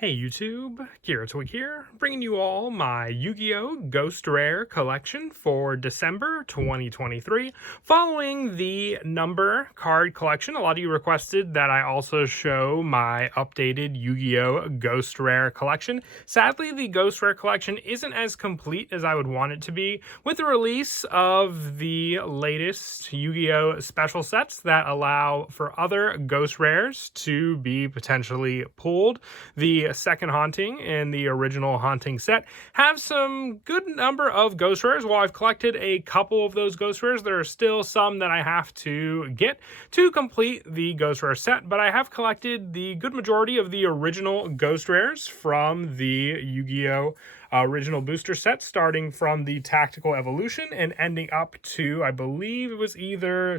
Hey YouTube, Twig here, bringing you all my Yu-Gi-Oh! Ghost Rare collection for December 2023. Following the number card collection, a lot of you requested that I also show my updated Yu-Gi-Oh! Ghost Rare collection. Sadly, the Ghost Rare collection isn't as complete as I would want it to be. With the release of the latest Yu-Gi-Oh! Special sets that allow for other Ghost Rares to be potentially pulled, the second Haunting and the original Haunting set have some good number of Ghost Rares. While I've collected a couple of those Ghost Rares, there are still some that I have to get to complete the Ghost Rare set, but I have collected the good majority of the original Ghost Rares from the Yu-Gi-Oh! Original booster set, starting from the Tactical Evolution and ending up to, I believe it was either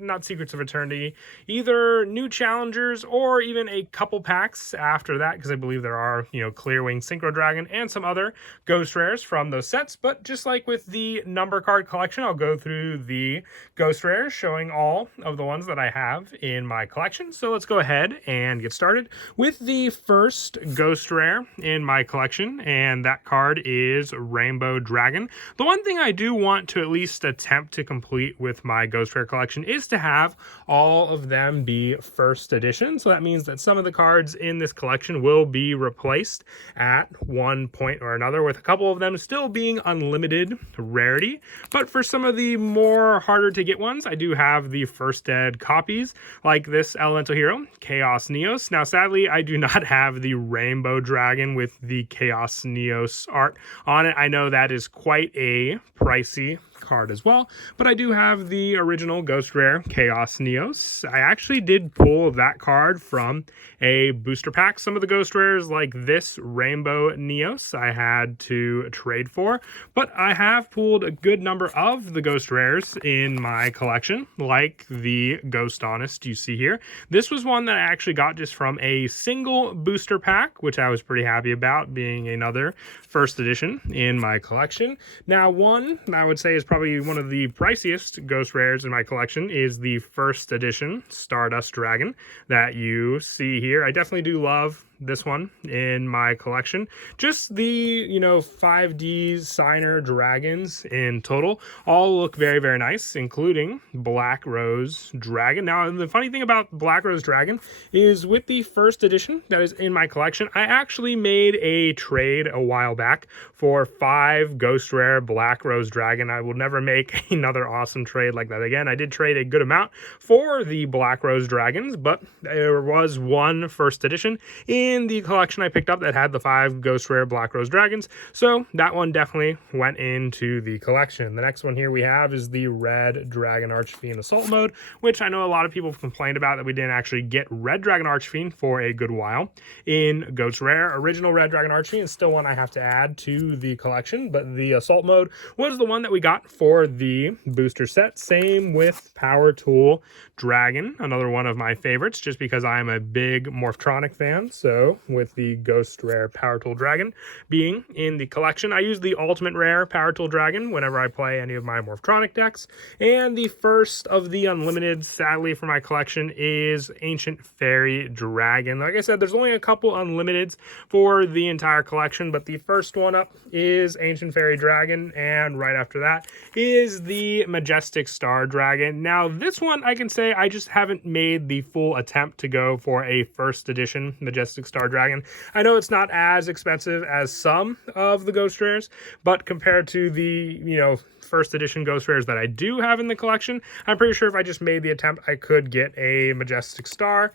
not Secrets of Eternity, either New Challengers or even a couple packs after that, because I believe there are, Clearwing Synchro Dragon and some other Ghost Rares from those sets. But just like with the number card collection, I'll go through the Ghost Rares, showing all of the ones that I have in my collection. So let's go ahead and get started with the first Ghost Rare in my collection, and that card is Rainbow Dragon. The one thing I do want to at least attempt to complete with my Ghost Rare collection is to have all of them be first edition. So that means that some of the cards in this collection will be replaced at one point or another, with a couple of them still being unlimited rarity. But for some of the more harder to get ones, I do have the first ed copies, like this Elemental Hero, Chaos Neos. Now, sadly, I do not have the Rainbow Dragon with the Chaos Neos art on it. I know that is quite a pricey card as well, but I do have the original Ghost Rare Chaos Neos. I actually did pull that card from a booster pack. Some of the Ghost Rares, like this Rainbow Neos, I had to trade for, but I have pulled a good number of the Ghost Rares in my collection, like the Ghost Honest you see here. This was one that I actually got just from a single booster pack, which I was pretty happy about, being another first edition in my collection. Now, one I would say is probably one of the priciest Ghost Rares in my collection is the first edition Stardust Dragon that you see here. I definitely do love this one in my collection. Just the 5D signer dragons in total all look very, very nice, including Black Rose Dragon. Now, the funny thing about Black Rose Dragon is with the first edition that is in my collection, I actually made a trade a while back for 5 Ghost Rare Black Rose Dragon. I will never make another awesome trade like that again. I did trade a good amount for the Black Rose Dragons, but there was one first edition in the collection I picked up that had the 5 Ghost Rare Black Rose Dragons, so that one definitely went into the collection. The next one here we have is the Red Dragon Archfiend Assault Mode, which I know a lot of people have complained about that we didn't actually get Red Dragon Archfiend for a good while in Ghost Rare. Original Red Dragon Archfiend is still one I have to add to the collection, but the Assault Mode was the one that we got for the booster set. Same with Power Tool Dragon, another one of my favorites, just because I am a big Morphtronic fan. So with the Ghost Rare Power Tool Dragon being in the collection, I use the Ultimate Rare Power Tool Dragon whenever I play any of my Morphtronic decks. And the first of the unlimited, sadly, for my collection is Ancient Fairy Dragon. Like I said, there's only a couple unlimiteds for the entire collection, but the first one up is Ancient Fairy Dragon, and right after that is the Majestic Star Dragon. Now, this one I can say I just haven't made the full attempt to go for a first edition Majestic Star Dragon. I know it's not as expensive as some of the Ghost Rares, but compared to the, first edition Ghost Rares that I do have in the collection, I'm pretty sure if I just made the attempt, I could get a Majestic Star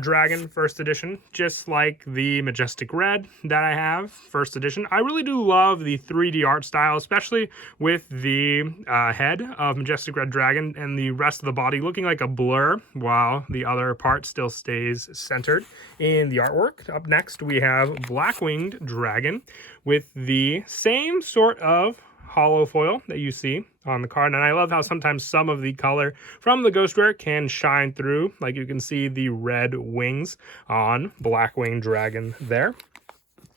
Dragon first edition, just like the Majestic Red that I have first edition. I really do love the 3D art style, especially with the head of Majestic Red Dragon and the rest of the body looking like a blur while the other part still stays centered in the artwork. Up next, we have Black Winged Dragon with the same sort of hollow foil that you see on the card, and I love how sometimes some of the color from the Ghost Rare can shine through, like you can see the red wings on Black Winged Dragon there.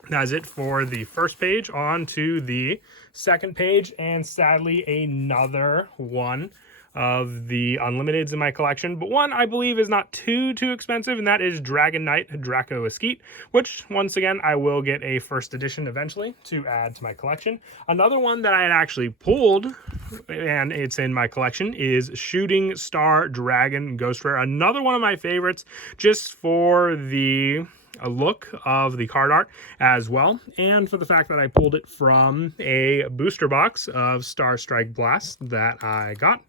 That's it for the first page. On to the second page, and sadly another one of the Unlimiteds in my collection, but one I believe is not too expensive, and that is Dragon Knight Draco Askeet, which once again I will get a first edition eventually to add to my collection. Another one that I had actually pulled, and it's in my collection, is Shooting Star Dragon Ghost Rare. Another one of my favorites, just for the look of the card art as well, and for the fact that I pulled it from a booster box of Star Strike Blast that I got.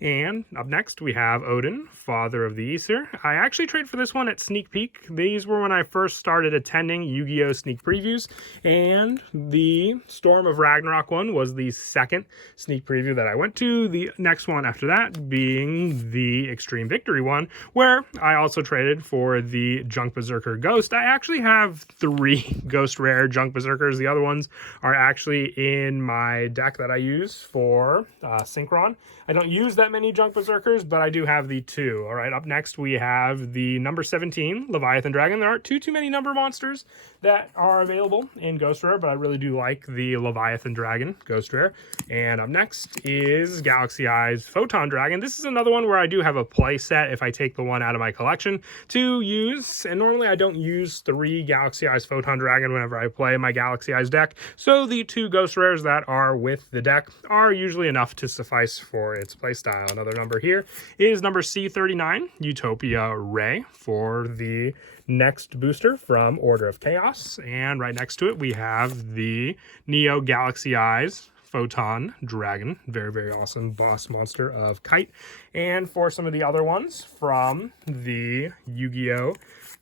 And up next we have Odin, Father of the Aesir. I actually traded for this one at Sneak Peek. These were when I first started attending Yu-Gi-Oh! Sneak previews, and the Storm of Ragnarok one was the second sneak preview that I went to. The next one after that being the Extreme Victory one, where I also traded for the Junk Berserker Ghost. I actually have 3 Ghost Rare Junk Berserkers. The other ones are actually in my deck that I use for Synchron. I don't use that many Junk Berserkers, but I do have the 2. All right, up next we have the number 17 Leviathan Dragon. There aren't too many number monsters that are available in Ghost Rare, but I really do like the Leviathan Dragon Ghost Rare. And up next is Galaxy Eyes Photon Dragon. This is another one where I do have a play set if I take the one out of my collection to use, and normally I don't use 3 Galaxy Eyes Photon Dragon whenever I play my Galaxy Eyes deck, so the 2 Ghost Rares that are with the deck are usually enough to suffice for its playstyle. Another number here is number C39, Utopia Ray, for the next booster from Order of Chaos. And right next to it we have the Neo Galaxy Eyes Photon Dragon, very awesome boss monster of Kite. And for some of the other ones from the Yu-Gi-Oh!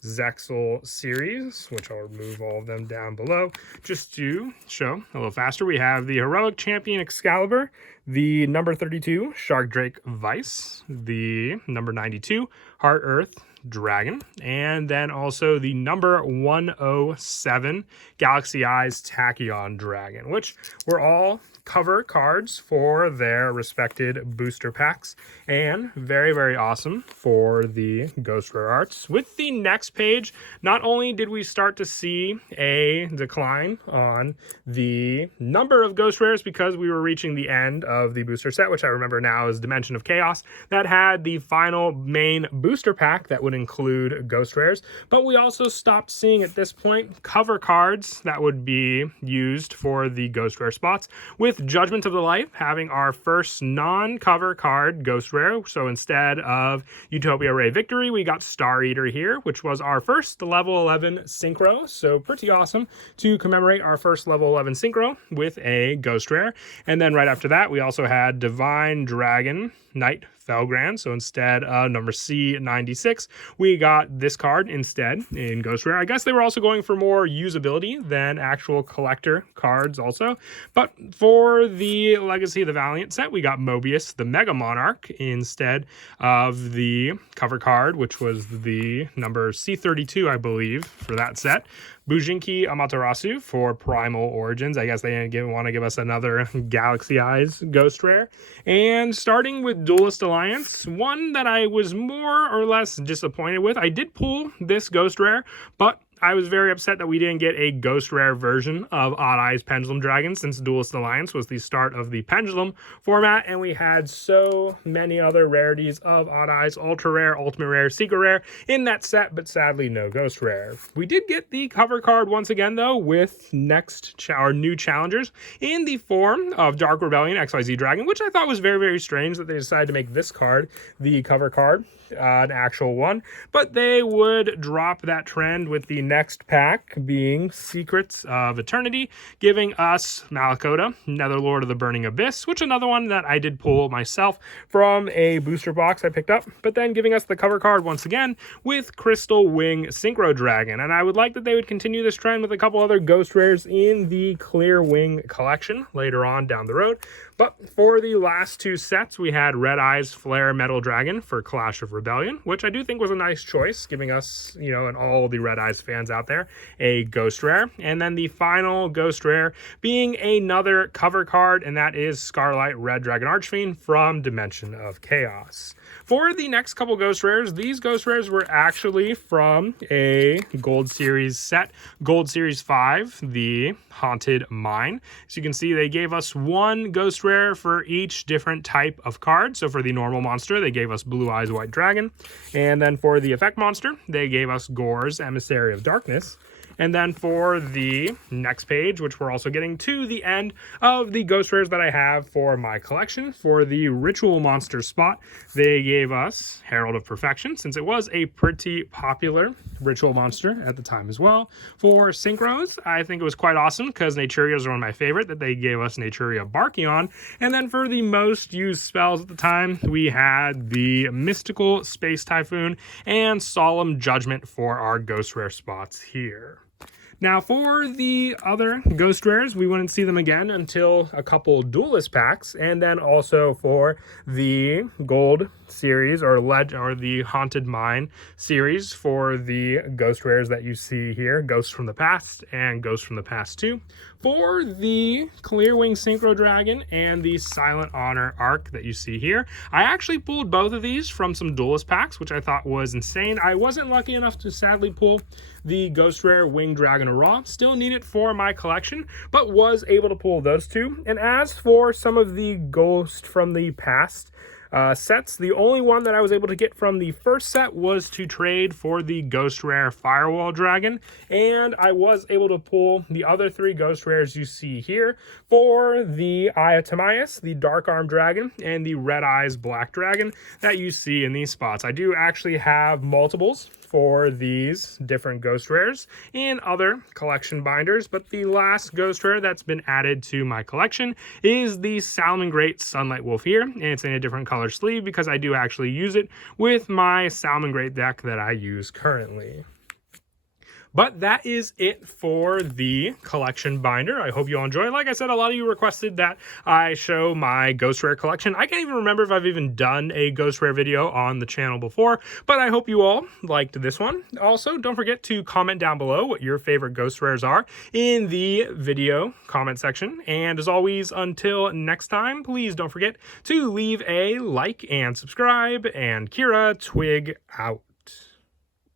Zexal series, which I'll remove all of them down below just to show a little faster, we have the Heroic Champion Excalibur, the number 32 Shark Drake Vice, the number 92 Heart Earth Dragon, and then also the number 107 Galaxy Eyes Tachyon Dragon, which were all cover cards for their respected booster packs, and very awesome for the Ghost Rare arts. With the next page, not only did we start to see a decline on the number of Ghost Rares because we were reaching the end of the booster set, which I remember now is Dimension of Chaos, that had the final main booster pack that would include Ghost Rares, but we also stopped seeing at this point cover cards that would be used for the Ghost Rare spots, with Judgment of the Light having our first non-cover card Ghost Rare. So instead of Utopia Ray Victory, we got Star Eater here, which was our first level 11 Synchro. So pretty awesome to commemorate our first level 11 Synchro with a Ghost Rare. And then right after that, we also had Divine Dragon Knight Felgrand. So instead of number C96, we got this card instead in Ghost Rare. I guess they were also going for more usability than actual collector cards also. But for the Legacy of the Valiant set, we got Mobius, the Mega Monarch, instead of the cover card, which was the number C32, I believe, for that set. Bujinki Amaterasu for Primal Origins. I guess they didn't want to give us another Galaxy Eyes Ghost Rare. And starting with Duelist Alliance, one that I was more or less disappointed with. I did pull this Ghost Rare, but I was very upset that we didn't get a Ghost Rare version of Odd Eyes Pendulum Dragon, since Duelist Alliance was the start of the Pendulum format, and we had so many other rarities of Odd Eyes, Ultra Rare, Ultimate Rare, Secret Rare in that set, but sadly no Ghost Rare. We did get the cover card once again, though, with new challengers in the form of Dark Rebellion XYZ Dragon, which I thought was very strange that they decided to make this card the cover card, an actual one, but they would drop that trend with the next pack being Secrets of Eternity, giving us Malakota, Netherlord of the Burning Abyss, which is another one that I did pull myself from a booster box I picked up, but then giving us the cover card once again with Crystal Wing Synchro Dragon. And I would like that they would continue this trend with a couple other Ghost Rares in the Clear Wing collection later on down the road. But for the last 2 sets, we had Red Eyes Flare Metal Dragon for Clash of Rebellion, which I do think was a nice choice, giving us, and all the Red Eyes fans out there, a Ghost Rare. And then the final Ghost Rare being another cover card, and that is Scarlight Red Dragon Archfiend from Dimension of Chaos. For the next couple Ghost Rares, these Ghost Rares were actually from a Gold Series set, Gold Series 5, the Haunted Mine. As you can see, they gave us 1 Ghost rare for each different type of card. So for the normal monster, they gave us Blue Eyes White Dragon. And then for the effect monster, they gave us Gore's Emissary of Darkness. And then for the next page, which we're also getting to the end of the ghost rares that I have for my collection, for the ritual monster spot, they gave us Herald of Perfection, since it was a pretty popular ritual monster at the time as well. For synchros, I think it was quite awesome because Naturias are one of my favorite, that they gave us Naturia Barkion. And then for the most used spells at the time, we had the Mystical Space Typhoon and Solemn Judgment for our ghost rare spots here. Now, for the other ghost rares, we wouldn't see them again until a couple duelist packs, and then also for the gold series or the Haunted Mine series for the ghost rares that you see here, Ghosts from the Past and Ghosts from the Past 2. For the Clearwing Synchro Dragon and the Silent Honor Arc that you see here, I actually pulled both of these from some duelist packs, which I thought was insane. I wasn't lucky enough to sadly pull the Ghost Rare Winged Dragon Raw. Still need it for my collection, but was able to pull those two. And as for some of the Ghost from the Past sets, the only one that I was able to get from the first set was to trade for the Ghost Rare Firewall Dragon, and I was able to pull the other three Ghost Rares you see here for the Eye of Timaeus, the Dark Arm Dragon, and the Red Eyes Black Dragon that you see in these spots. I do actually have multiples for these different ghost rares in other collection binders, but the last ghost rare that's been added to my collection is the Salamangreat Sunlight Wolf here, and it's in a different color sleeve because I do actually use it with my Salamangreat deck that I use currently. But that is it for the collection binder. I hope you all enjoy. Like I said, a lot of you requested that I show my Ghost Rare collection. I can't even remember if I've even done a Ghost Rare video on the channel before, but I hope you all liked this one. Also, don't forget to comment down below what your favorite Ghost Rares are in the video comment section. And as always, until next time, please don't forget to leave a like and subscribe. And Kira Twig out.